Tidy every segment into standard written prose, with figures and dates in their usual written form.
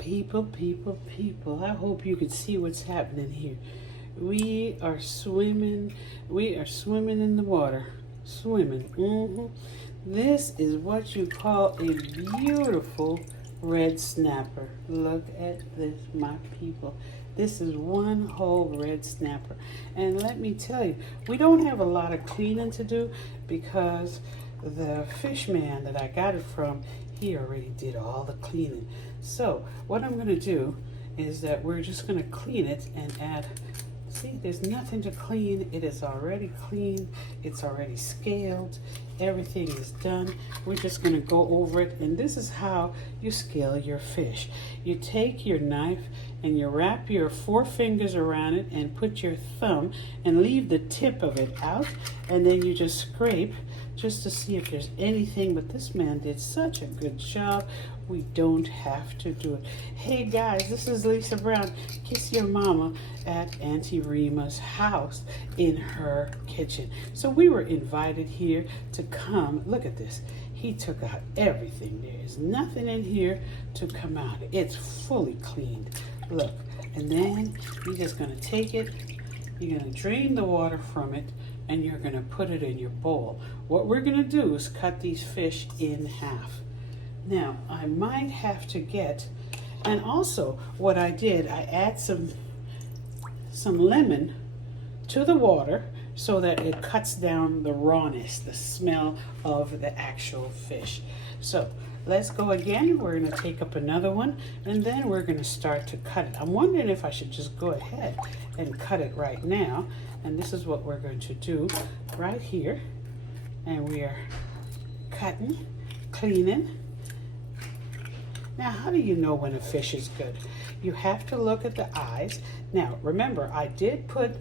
People, I hope you can see what's happening here. We are swimming. We are swimming in the water. Swimming. This is what you call a beautiful red snapper. Look at this, my people. This is one whole red snapper. And let me tell you, we don't have a lot of cleaning to do because the fish man that I got it from, he already did all the cleaning. So what I'm going to do is that we're just going to clean it and add, see, there's nothing to clean. It is already clean. It's already scaled. Everything is done. We're just going to go over it. And this is how you scale your fish. You take your knife and you wrap your 4 fingers around it and put your thumb and leave the tip of it out. And then you just scrape just to see if there's anything. But this man did such a good job. We don't have to do it. Hey guys, this is Lisa Brown. Kiss Your Mama at Auntie Rima's house in her kitchen. So we were invited here to come. Look at this. He took out everything. There is nothing in here to come out. It's fully cleaned. Look, and then you're just going to take it. You're going to drain the water from it, and you're going to put it in your bowl. What we're going to do is cut these fish in half. Now, I might have to get, and also what I did, I add some lemon to the water so that it cuts down the rawness, the smell of the actual fish. So let's go again. We're going to take up another one, and then we're going to start to cut it. I'm wondering if I should just go ahead and cut it right now. And this is what we're going to do right here. And we are cutting, cleaning. Now, how do you know when a fish is good? You have to look at the eyes. Now, remember, I did put,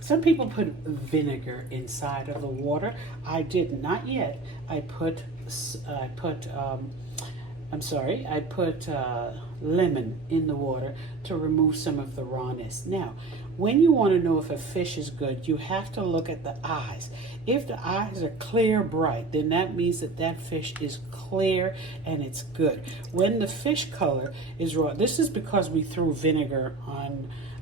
some people put vinegar inside of the water. I did not yet. I put lemon in the water to remove some of the rawness. Now, when you want to know if a fish is good, you have to look at the eyes. If the eyes are clear, bright, then that means that that fish is clear and it's good. When the fish color is raw, this is because we threw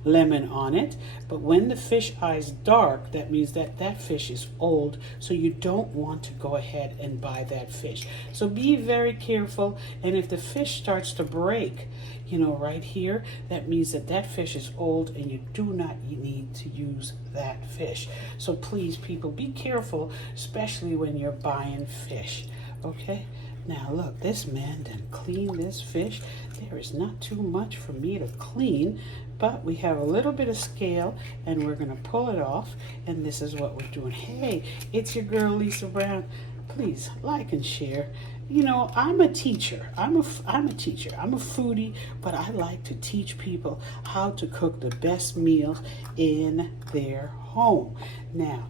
lemon on it, but when the fish eyes dark, that means that that fish is old, so you don't want to go ahead and buy that fish. So be very careful, and if the fish starts to break, you know, right here, that means that that fish is old and you do not need to use that fish. So please, people, be careful, especially when you're buying fish, okay? Now look, this man done cleaned this fish. There is not too much for me to clean, but we have a little bit of scale and we're gonna pull it off, and this is what we're doing. Hey, it's your girl Lisa Brown. Please like and share. You know, I'm a teacher. I'm a teacher. I'm a foodie, but I like to teach people how to cook the best meals in their home. Now,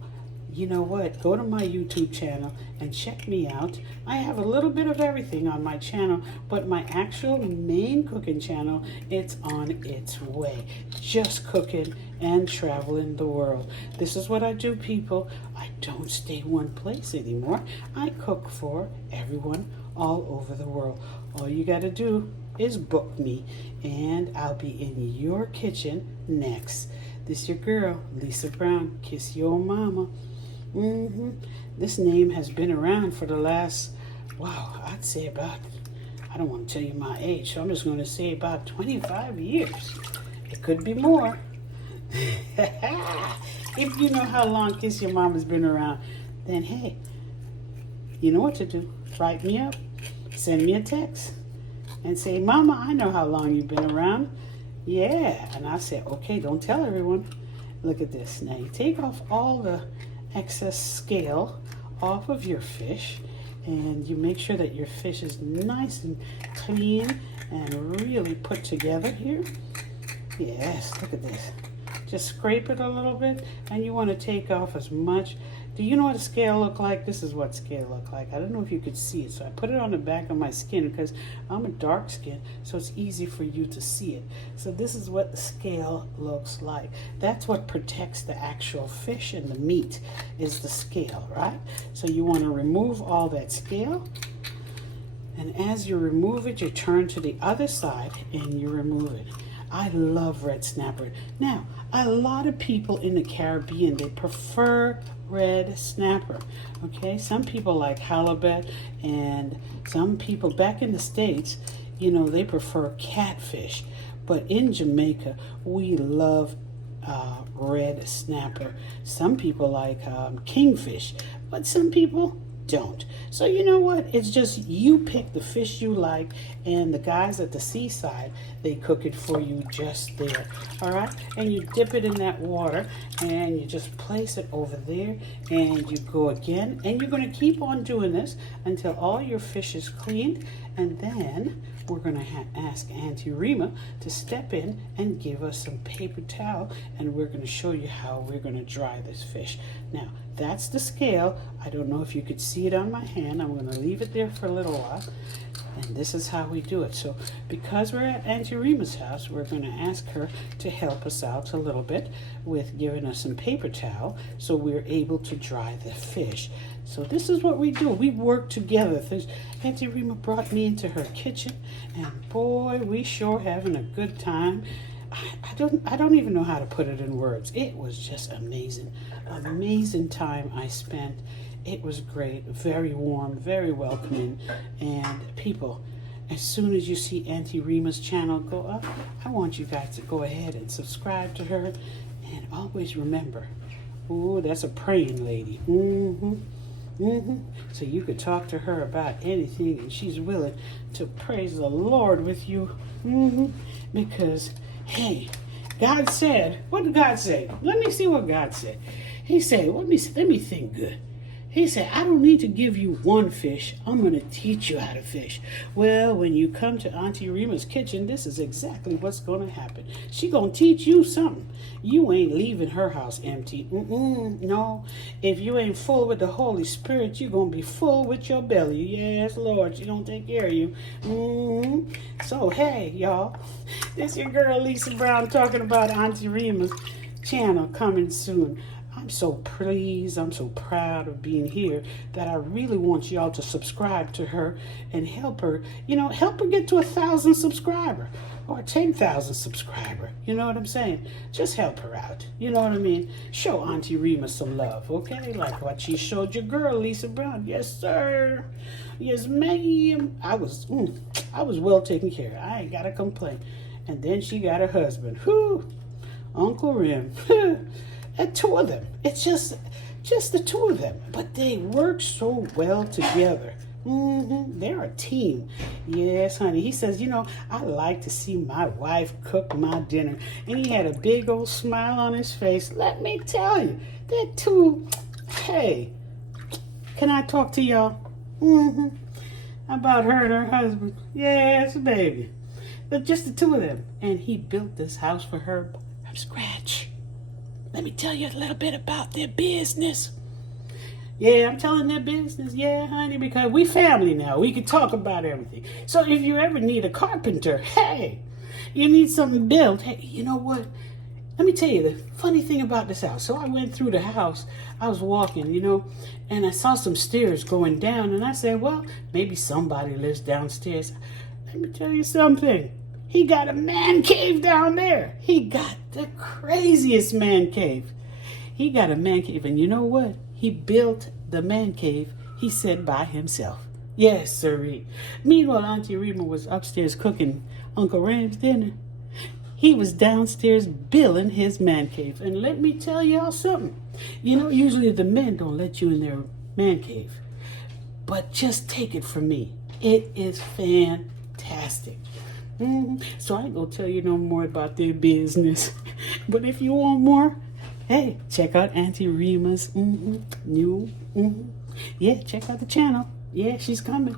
you know what? Go to my YouTube channel and check me out. I have a little bit of everything on my channel, but my actual main cooking channel, it's on its way. Just cooking and traveling the world. This is what I do, people. I don't stay one place anymore. I cook for everyone all over the world. All you got to do is book me, and I'll be in your kitchen next. This your girl, Lisa Brown. Kiss your mama. This name has been around for the last, wow, I'd say about, I don't want to tell you my age, so I'm just going to say about 25 years. It could be more. If you know how long Kiss Your Mama's been around, then hey, you know what to do. Write me up, send me a text, and say, Mama, I know how long you've been around. Yeah, and I say, okay, don't tell everyone. Look at this. Now you take off all the excess scale off of your fish, and you make sure that your fish is nice and clean and really put together here. Yes, look at this. Just scrape it a little bit, and you want to take off as much. Do you know what a scale look like? This is what scale look like. I don't know if you could see it, so I put it on the back of my skin because I'm a dark skin, so it's easy for you to see it. So this is what the scale looks like. That's what protects the actual fish and the meat, is the scale, right? So you want to remove all that scale, And as you remove it, you turn to the other side and you remove it. I love red snapper. Now, a lot of people in the Caribbean, they prefer red snapper. Okay, some people like halibut, and some people back in the States, you know, they prefer catfish. But in Jamaica, we love red snapper. Some people like kingfish, but some people don't. So you know what? It's just you pick the fish you like, and the guys at the seaside, they cook it for you just there. All right, and you dip it in that water, and you just place it over there, and you go again, and you're going to keep on doing this until all your fish is cleaned, and then we're going to ask Auntie Rima to step in and give us some paper towel, and we're going to show you how we're going to dry this fish. Now, that's the scale. I don't know if you could see it on my hand. I'm going to leave it there for a little while, and this is how we do it. So because we're at Auntie Rima's house, we're going to ask her to help us out a little bit with giving us some paper towel so we're able to dry the fish. So this is what we do. We work together. Auntie Rima brought me into her kitchen, and boy, we sure having a good time. I don't even know how to put it in words. It was just amazing. Amazing time I spent. It was great, very warm, very welcoming, and people, as soon as you see Auntie Rima's channel go up, I want you guys to go ahead and subscribe to her, and always remember, ooh, that's a praying lady. So you could talk to her about anything, and she's willing to praise the Lord with you. Because, hey, God said, what did God say? Let me see what God said. He said, let me think good. He said, I don't need to give you one fish. I'm going to teach you how to fish. Well, when you come to Auntie Rima's kitchen, this is exactly what's going to happen. She going to teach you something. You ain't leaving her house empty. No. If you ain't full with the Holy Spirit, you're going to be full with your belly. Yes, Lord, she going to take care of you. So, hey, y'all, this your girl Lisa Brown talking about Auntie Rima's channel coming soon. I'm so pleased, I'm so proud of being here that I really want y'all to subscribe to her and help her, help her get to 1,000 subscribers or 10,000 subscribers. You know what I'm saying? Just help her out. You know what I mean? Show Auntie Rima some love, okay? Like what she showed your girl, Lisa Brown. Yes, sir. Yes, ma'am. I was well taken care of. I ain't got to complain. And then she got a husband. Whew. Uncle Rim. And two of them. It's just the two of them. But they work so well together. They're a team. Yes, honey. He says, I like to see my wife cook my dinner. And he had a big old smile on his face. Let me tell you, they're two. Hey, can I talk to y'all? About her and her husband. Yes, baby. But just the two of them. And he built this house for her from scratch. Let me tell you a little bit about their business. Yeah, I'm telling their business. Yeah, honey, because we family now. We can talk about everything. So if you ever need a carpenter, hey, you need something built. Hey, you know what? Let me tell you the funny thing about this house. So I went through the house. I was walking, and I saw some stairs going down. And I said, well, maybe somebody lives downstairs. Let me tell you something. He got a man cave down there. He got the craziest man cave. He got a man cave. And you know what? He built the man cave, he said, by himself. Yes, sirree. Meanwhile, Auntie Rima was upstairs cooking Uncle Ram's dinner. He was downstairs building his man cave. And let me tell y'all something. Usually the men don't let you in their man cave. But just take it from me. It is fantastic. So I ain't gonna tell you no more about their business. But if you want more, hey, check out Auntie Rima's new. Yeah, check out the channel. Yeah, she's coming.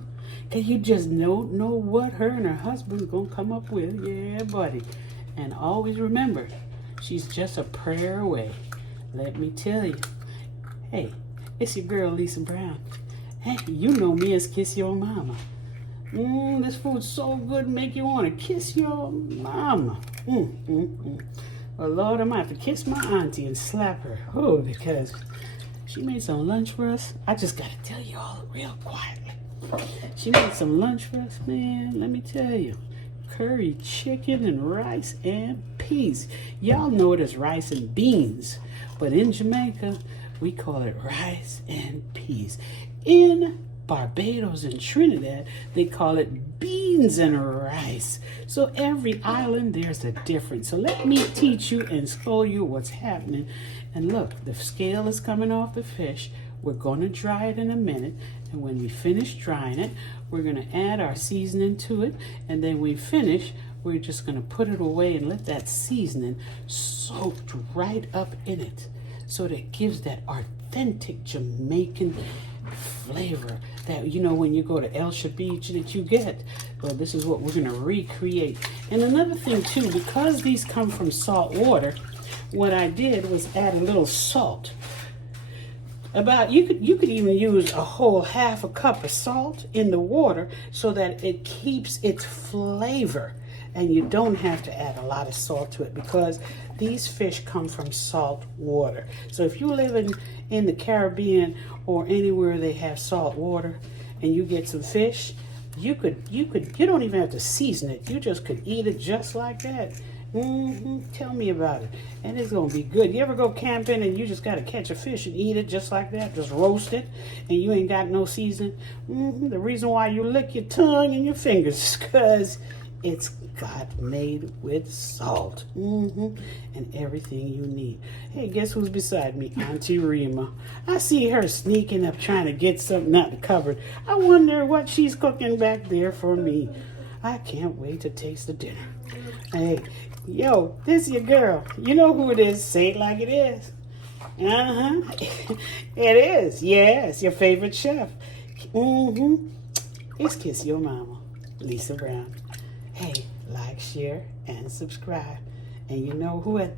Cause you just know what her and her husband's gonna come up with. Yeah, buddy. And always remember, she's just a prayer away. Let me tell you. Hey, it's your girl Lisa Brown. Hey, you know me as Kiss Your Mama. This food's so good, make you want to kiss your mama. Well, Lord, I might have to kiss my auntie and slap her. Oh, because she made some lunch for us. I just got to tell you all real quietly. She made some lunch for us, man. Let me tell you. Curry chicken and rice and peas. Y'all know it as rice and beans, but in Jamaica, we call it rice and peas. In Barbados and Trinidad, they call it beans and rice. So every island, there's a difference. So let me teach you and show you what's happening. And look, the scale is coming off the fish. We're going to dry it in a minute. And when we finish drying it, we're going to add our seasoning to it. And then we finish, we're just going to put it away and let that seasoning soak right up in it. So that it gives that authentic Jamaican flavor that, you know, when you go to Elsha Beach that you get. Well, this is what we're going to recreate. And another thing too, because these come from salt water, what I did was add a little salt. You could even use a whole half a cup of salt in the water so that it keeps its flavor, and you don't have to add a lot of salt to it because these fish come from salt water. So if you live in the Caribbean or anywhere they have salt water and you get some fish, you don't even have to season it. You just could eat it just like that. Tell me about it. And it's going to be good. You ever go camping and you just got to catch a fish and eat it just like that? Just roast it and you ain't got no seasoning? The reason why you lick your tongue and your fingers is because it's got made with salt. And everything you need. Hey, guess who's beside me? Auntie Rima. I see her sneaking up trying to get something out the cupboard. I wonder what she's cooking back there for me. I can't wait to taste the dinner. Hey, yo, this your girl. You know who it is. Say it like it is. It is. Yes, your favorite chef. It's Kiss Your Mama, Lisa Brown. Hey, like, share, and subscribe. And you know what?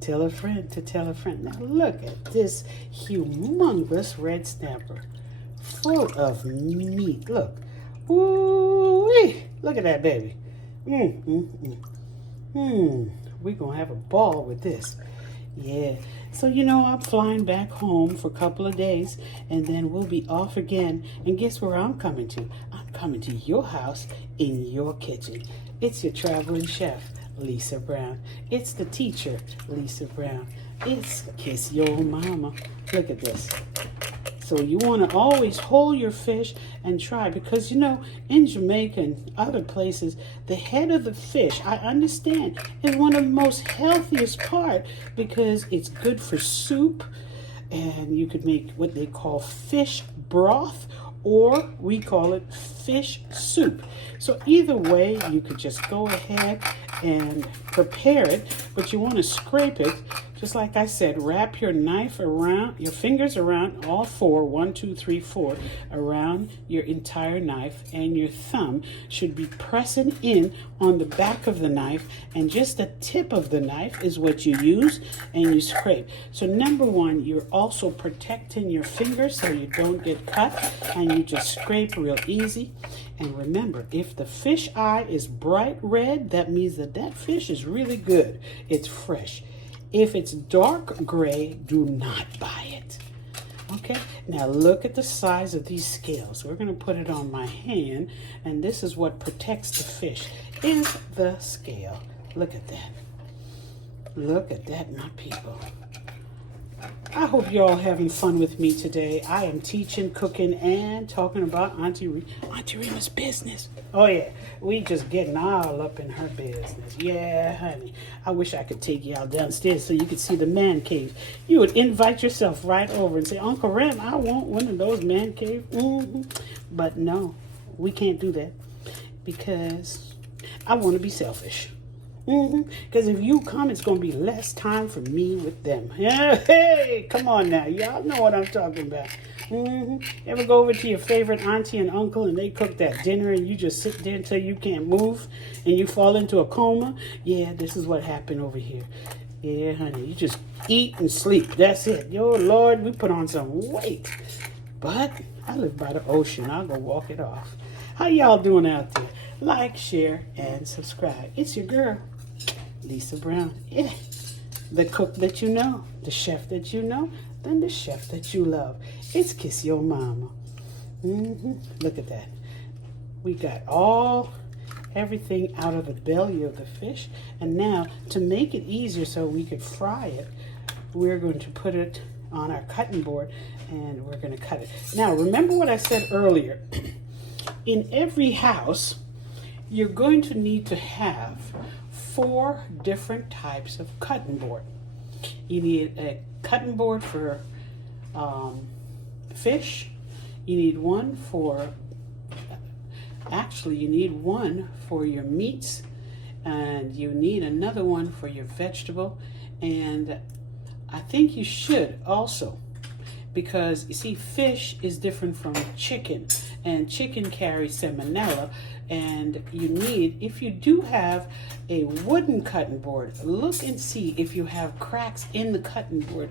Tell a friend to tell a friend. Now look at this humongous red snapper. Full of meat. Look. Ooh-wee. Look at that baby. We're going to have a ball with this. Yeah. So, you know, I'm flying back home for a couple of days, and then we'll be off again. And guess where I'm coming to? I'm coming to your house in your kitchen. It's your traveling chef, Lisa Brown. It's the teacher, Lisa Brown. It's Kiss Your Mama. Look at this. So you want to always hold your fish and try, because, you know, in Jamaica and other places, the head of the fish, I understand, is one of the most healthiest part because it's good for soup, and you could make what they call fish broth, or we call it fish soup. So either way, you could just go ahead and prepare it, but you want to scrape it. Just like I said, wrap your knife around, your fingers around all four, 1, 2, 3, 4, around your entire knife, and your thumb should be pressing in on the back of the knife, and just the tip of the knife is what you use, and you scrape. So number one, you're also protecting your fingers so you don't get cut, and you just scrape real easy. And remember, if the fish eye is bright red, that means that that fish is really good. It's fresh. If it's dark gray, do not buy it. Okay, now look at the size of these scales. We're going to put it on my hand, and this is what protects the fish, is the scale. Look at that. Look at that, my people. I hope you're all having fun with me today. I am teaching, cooking, and talking about Auntie Rima's business. Oh, yeah. We just getting all up in her business. Yeah, honey. I wish I could take y'all downstairs so you could see the man cave. You would invite yourself right over and say, Uncle Rem, I want one of those man caves. But no, we can't do that because I want to be selfish. Because if you come, it's going to be less time for me with them. Hey, come on now. Y'all know what I'm talking about. Ever go over to your favorite auntie and uncle and they cook that dinner and you just sit there until you can't move and you fall into a coma? Yeah, this is what happened over here. Yeah, honey, you just eat and sleep. That's it. Yo, Lord, we put on some weight. But I live by the ocean. I'll go walk it off. How y'all doing out there? Like, share, and subscribe. It's your girl, Lisa Brown. Yeah. The cook that you know, the chef that you know, then the chef that you love. It's Kiss Your Mama. Look at that. We got everything out of the belly of the fish. And now, to make it easier so we could fry it, we're going to put it on our cutting board and we're going to cut it. Now, remember what I said earlier. In every house, you're going to need to have 4 different types of cutting board. You need a cutting board for fish. You need one for, actually you need one for your meats, and you need another one for your vegetable. And I think you should also, because you see, fish is different from chicken, and chicken carries salmonella. And you need, if you do have a wooden cutting board, look and see if you have cracks in the cutting board.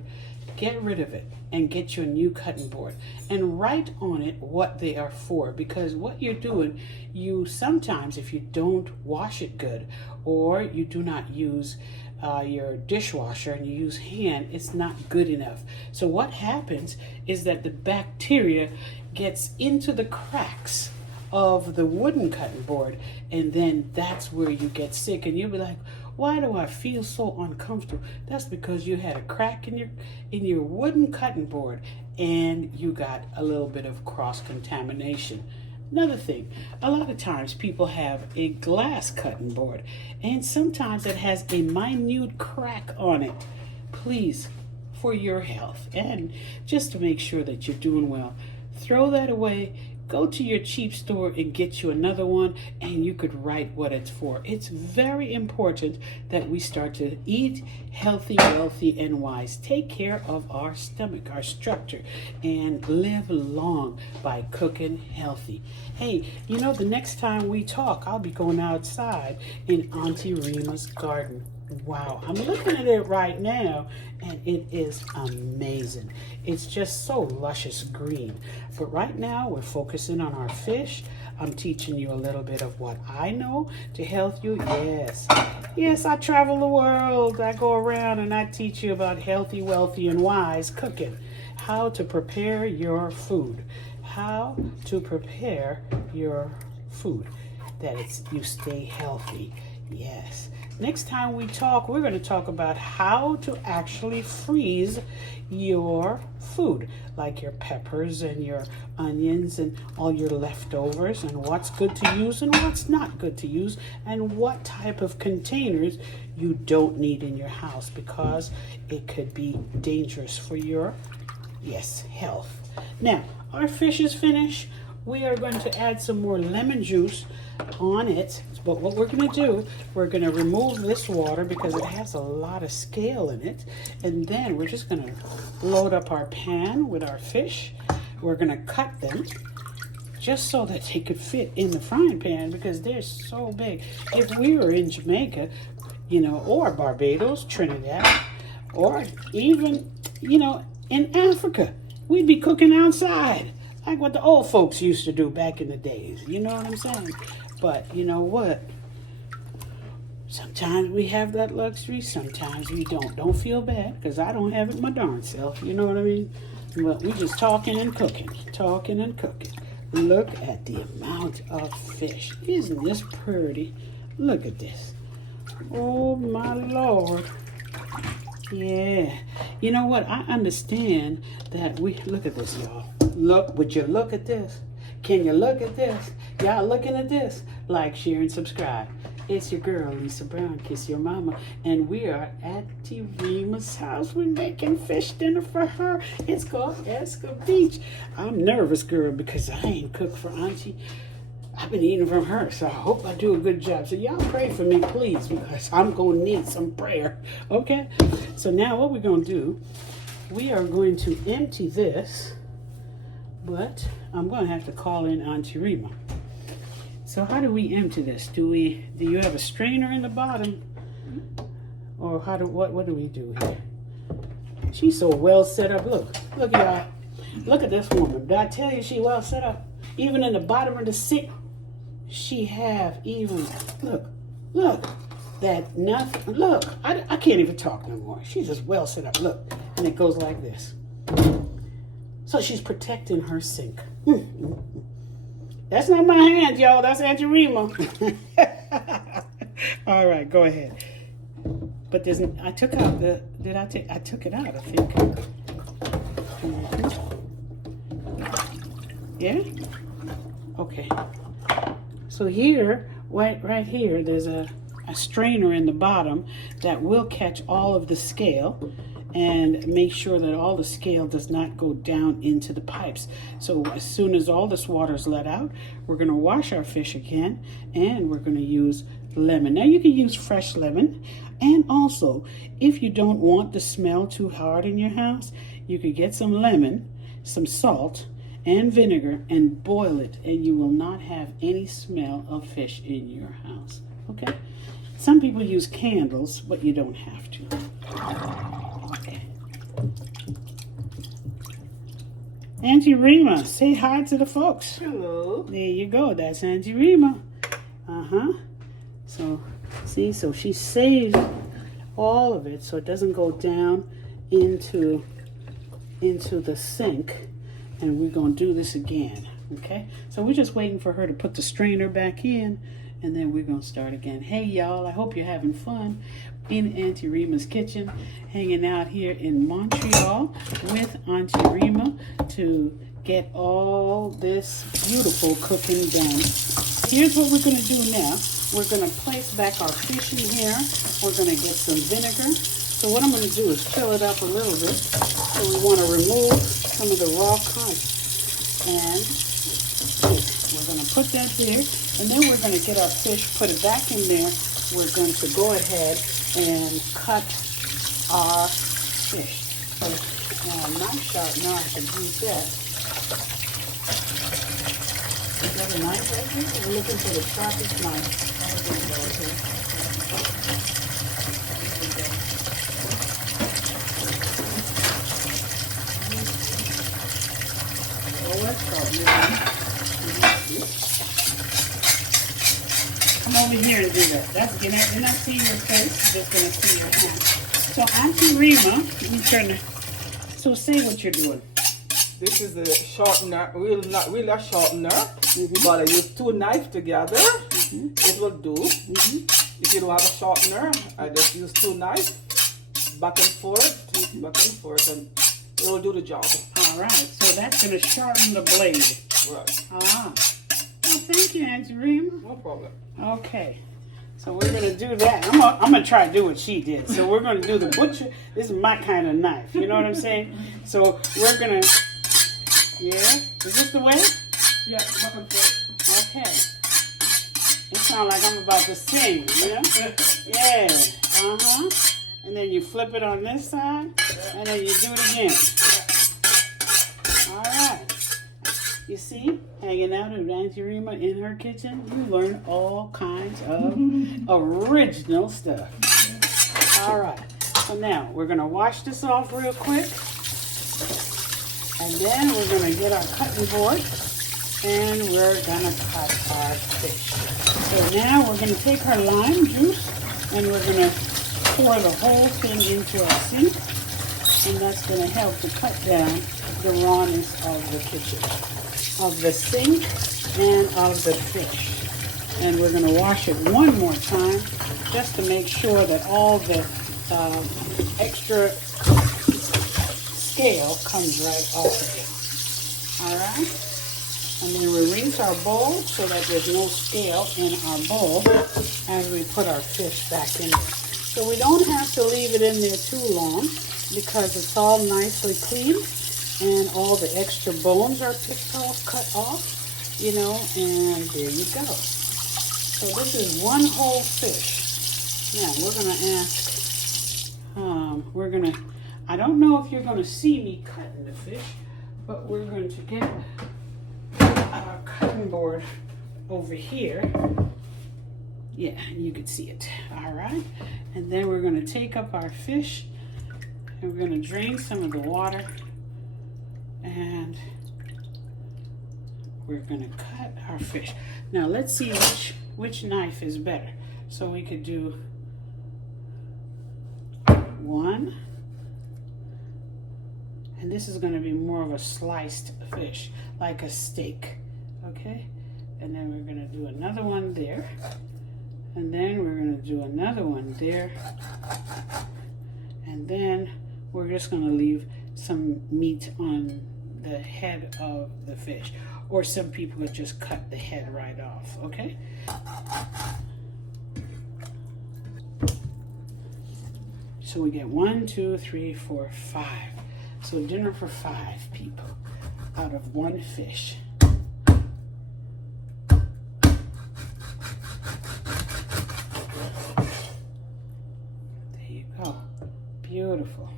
Get rid of it and get you a new cutting board and write on it what they are for, because what you're doing, you sometimes, if you don't wash it good or you do not use your dishwasher and you use hand, it's not good enough. So what happens is that the bacteria gets into the cracks of the wooden cutting board, and then that's where you get sick. And you'll be like, why do I feel so uncomfortable? That's because you had a crack in your wooden cutting board and you got a little bit of cross contamination. Another thing, a lot of times people have a glass cutting board and sometimes it has a minute crack on it. Please, for your health and just to make sure that you're doing well, throw that away. Go to your cheap store and get you another one, and you could write what it's for. It's very important that we start to eat healthy, wealthy, and wise. Take care of our stomach, our structure, and live long by cooking healthy. Hey, you know, the next time we talk, I'll be going outside in Auntie Rima's garden. Wow, I'm looking at it right now and it is amazing. It's just so luscious green. But right now we're focusing on our fish. I'm teaching you a little bit of what I know to help you. Yes, I travel the world. I go around and I teach you about healthy, wealthy, and wise cooking. How to prepare your food. How to prepare your food. That you stay healthy. Yes. Next time we talk, we're going to talk about how to actually freeze your food, like your peppers and your onions and all your leftovers, and what's good to use and what's not good to use, and what type of containers you don't need in your house because it could be dangerous for your, health. Now, our fish is finished. We are going to add some more lemon juice on it. But what we're going to do, we're going to remove this water because it has a lot of scale in it. And then we're just going to load up our pan with our fish. We're going to cut them just so that they could fit in the frying pan because they're so big. If we were in Jamaica, or Barbados, Trinidad, or even, in Africa, we'd be cooking outside like what the old folks used to do back in the days. You know what I'm saying? But you know what? Sometimes we have that luxury, sometimes we don't. Don't feel bad, because I don't have it my darn self. You know what I mean? But we just talking and cooking. Look at the amount of fish. Isn't this pretty? Look at this. Oh, my Lord. Yeah. You know what? I understand that look at this, y'all. Would you look at this? Can you look at this? Y'all looking at this? Like, share, and subscribe. It's your girl, Lisa Brown, Kiss Your Mama, and we are at Auntie Rima's house. We're making fish dinner for her. It's called Escovitch. I'm nervous, girl, because I ain't cooked for Auntie. I've been eating from her, so I hope I do a good job. So y'all pray for me, please, because I'm going to need some prayer, okay? So now what we're going to do, we are going to empty this, but I'm going to have to call in Auntie Rima. So how do we empty this? Do you have a strainer in the bottom? Or what do we do here? She's so well set up. Look y'all. Look at this woman. Did I tell you she well set up? Even in the bottom of the sink, she have even, look, that nothing, look, I can't even talk no more. She's just well set up. Look, and it goes like this. So she's protecting her sink. That's not my hand, y'all. That's Auntie Rima. All right, go ahead. But there's, I took out the, I took it out, I think. Yeah? Okay. So here, right here, there's a strainer in the bottom that will catch all of the scale and make sure that all the scale does not go down into the pipes. So as soon as all this water is let out, we're going to wash our fish again, and we're going to use lemon. Now you can use fresh lemon, and also if you don't want the smell too hard in your house, you could get some lemon, some salt, and vinegar and boil it, and you will not have any smell of fish in your house. Okay? Some people use candles, but you don't have to. Okay. Auntie Rima, say hi to the folks. Hello. There you go. That's Auntie Rima. So, see, so she saved all of it so it doesn't go down into the sink. And we're going to do this again, okay? So we're just waiting for her to put the strainer back in, and then we're going to start again. Hey, y'all, I hope you're having fun in Auntie Rima's kitchen, hanging out here in Montreal with Auntie Rima to get all this beautiful cooking done. Here's what we're going to do now. We're going to place back our fish in here. We're going to get some vinegar. So what I'm going to do is fill it up a little bit. So we want to remove some of the raw content. And we're going to put that there. And then we're going to get our fish, put it back in there. We're going to go ahead and cut our fish. So knife sharp, now I can use that. Is that a knife right here? We're looking for the sharpest knife. Come over here and do that. You're not seeing your face, you're just going to see your hand. So Auntie Rima, let me turn the, so say what you're doing. This is a shortener, not really a shortener, but I use two knives together. It will do. If you don't have a shortener, I just use two knives, back and forth, and it will do the job. All right, so that's going to sharpen the blade. Right. Ah. Well, thank you, Auntie Rima. No problem. Okay, so we're going to do that. I'm going to try to do what she did. So we're going to do the butcher. This is my kind of knife. You know what I'm saying? So we're going to, yeah? Is this the way? Yeah, back and forth. Okay. It sounds like I'm about to sing, you know? Yeah. And then you flip it on this side, and then you do it again. All right. You see, hanging out with Auntie Rima in her kitchen, you learn all kinds of original stuff. All right. So now we're going to wash this off real quick. And then we're going to get our cutting board, and we're going to cut our fish. So now we're going to take our lime juice, and we're going to pour the whole thing into our sink, and that's going to help to cut down the rawness of the kitchen, of the sink, and of the fish. And we're going to wash it one more time, just to make sure that all the extra scale comes right off of it. All right? And then we rinse our bowl so that there's no scale in our bowl as we put our fish back in there. So we don't have to leave it in there too long because it's all nicely clean and all the extra bones are picked off, cut off, you know, and there you go. So this is one whole fish. Now we're going to ask, I don't know if you're going to see me cutting the fish, but we're going to get our cutting board over here. Yeah, you can see it. All right. And then we're going to take up our fish and we're going to drain some of the water and we're going to cut our fish. Now let's see which knife is better. So we could do one And this is going to be more of a sliced fish, like a steak. Okay? And then we're going to do another one there. And then we're going to do another one there. And then we're just going to leave some meat on the head of the fish. Or some people would just cut the head right off. Okay? So we get 1, 2, 3, 4, 5. So dinner for 5 people out of one fish. There you go. Beautiful.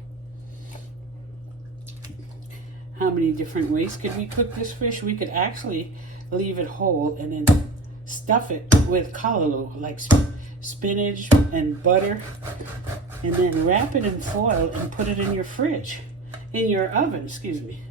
How many different ways could we cook this fish? We could actually leave it whole and then stuff it with kalaloo, like spinach and butter, and then wrap it in foil and put it in your fridge, in your oven, excuse me.